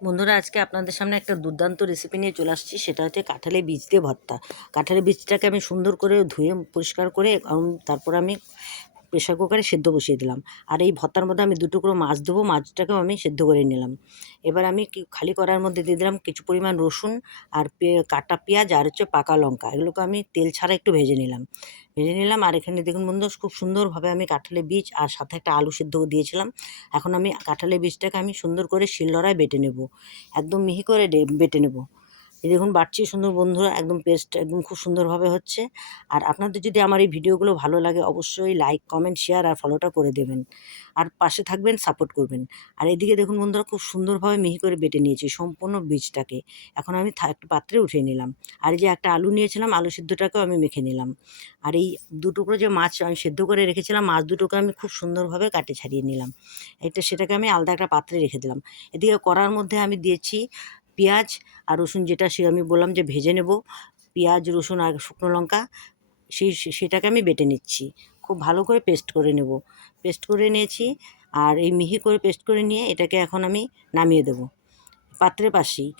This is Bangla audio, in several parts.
বন্ধুরা, আজকে আপনাদের সামনে একটা দুর্দান্ত রেসিপি নিয়ে চলে আসছি। সেটা হচ্ছে কাঁঠালের বীজ দিয়ে ভর্তা। কাঁঠালের বীজটাকে আমি সুন্দর করে ধুয়ে পরিষ্কার করে তারপর আমি প্রেশার কুকারে সেদ্ধ বসিয়ে দিলাম। আর এই ভর্তার মধ্যে আমি 2 টুকরো মাছ দেবো, মাছটাকেও আমি সেদ্ধ করে নিলাম। এবার আমি খালি কড়াইয়ের মধ্যে দিয়ে দিলাম কিছু পরিমাণ রসুন আর কাটা পেঁয়াজ আর হচ্ছে পাকা লঙ্কা। এগুলোকে আমি তেল ছাড়া একটু ভেজে নিলাম। আর এখানে দেখুন বন্ধু, খুব সুন্দরভাবে আমি কাঁঠালের বীজ আর সাথে একটা আলু সেদ্ধ দিয়েছিলাম। এখন আমি কাঁঠালের বীজটাকে আমি সুন্দর করে শিলনোড়ায় বেটে নেব, একদম মিহি করে বেটে নেব। এই দেখুন বাটছি সুন্দর বন্ধুরা, একদম পেস্ট একদম খুব সুন্দরভাবে হচ্ছে। আর আপনাদের যদি আমার এই ভিডিওগুলো ভালো লাগে অবশ্যই লাইক, কমেন্ট, শেয়ার আর ফলোটা করে দেবেন। আর পাশে থাকবেন, সাপোর্ট করবেন। আর এদিকে দেখুন বন্ধুরা, খুব সুন্দরভাবে মিহি করে বেটে নিয়েছি সম্পূর্ণ বীজটাকে। এখন আমি একটা পাত্রে উঠিয়ে নিলাম। আর এই যে একটা আলু নিয়েছিলাম, আলু সিদ্ধটাকেও আমি মেখে নিলাম। আর এই 2 টুকরো যে মাছ আমি সেদ্ধ করে রেখেছিলাম, মাছ দুটোকে আমি খুব সুন্দরভাবে কাটে ছাড়িয়ে নিলাম। সেটাকে আমি আলাদা একটা পাত্রে রেখে দিলাম। এদিকে কড়ার মধ্যে আমি দিয়েছি পেঁয়াজ আর রসুন, যেটা আমি বললাম যে ভেজে নেব। পেঁয়াজ, রসুন আর শুকনো লঙ্কা সেটাকে আমি বেটে নিচ্ছি। খুব ভালো করে পেস্ট করে নেব। পেস্ট করে নিয়েছি। আর এই মিহি করে পেস্ট করে নিয়ে এটাকে এখন আমি নামিয়ে দেবো পাত্রের পাশেই।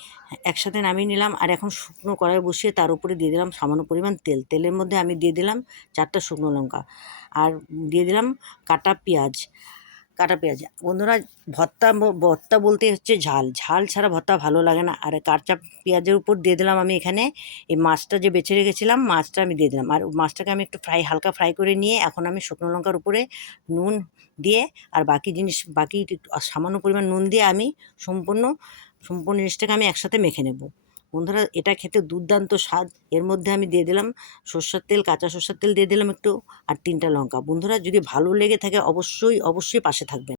একসাথে নামিয়ে নিলাম। আর এখন শুকনো কড়াই বসিয়ে তার উপরে দিয়ে দিলাম সামান্য পরিমাণ তেল। তেলের মধ্যে আমি দিয়ে দিলাম 4টা শুকনো লঙ্কা আর দিয়ে দিলাম কাটা পেঁয়াজ। বন্ধুরা, ভর্তা বলতে হচ্ছে ঝাল। ঝাল ছাড়া ভর্তা ভালো লাগে না। আর কাঁচা পেঁয়াজের উপর দিয়ে দিলাম আমি এখানে এই মাছটা যে বেছে রেখেছিলাম, মাছটা আমি দিয়ে দিলাম। আর মাছটাকে আমি একটু হালকা ফ্রাই করে নিয়ে এখন আমি শুকনো লঙ্কার উপরে নুন দিয়ে আর বাকি সামান্য পরিমাণ নুন দিয়ে আমি সম্পূর্ণ জিনিসটাকে আমি একসাথে মেখে নেব। বন্ধুরা, এটা খেতে দুর্দান্ত স্বাদ। এর মধ্যে আমি দিয়ে দিলাম সর্ষের তেল, কাঁচা সর্ষের তেল দিয়ে দিলাম একটু, আর 3টা লঙ্কা। বন্ধুরা, যদি ভালো লেগে থাকে অবশ্যই পাশে থাকবেন।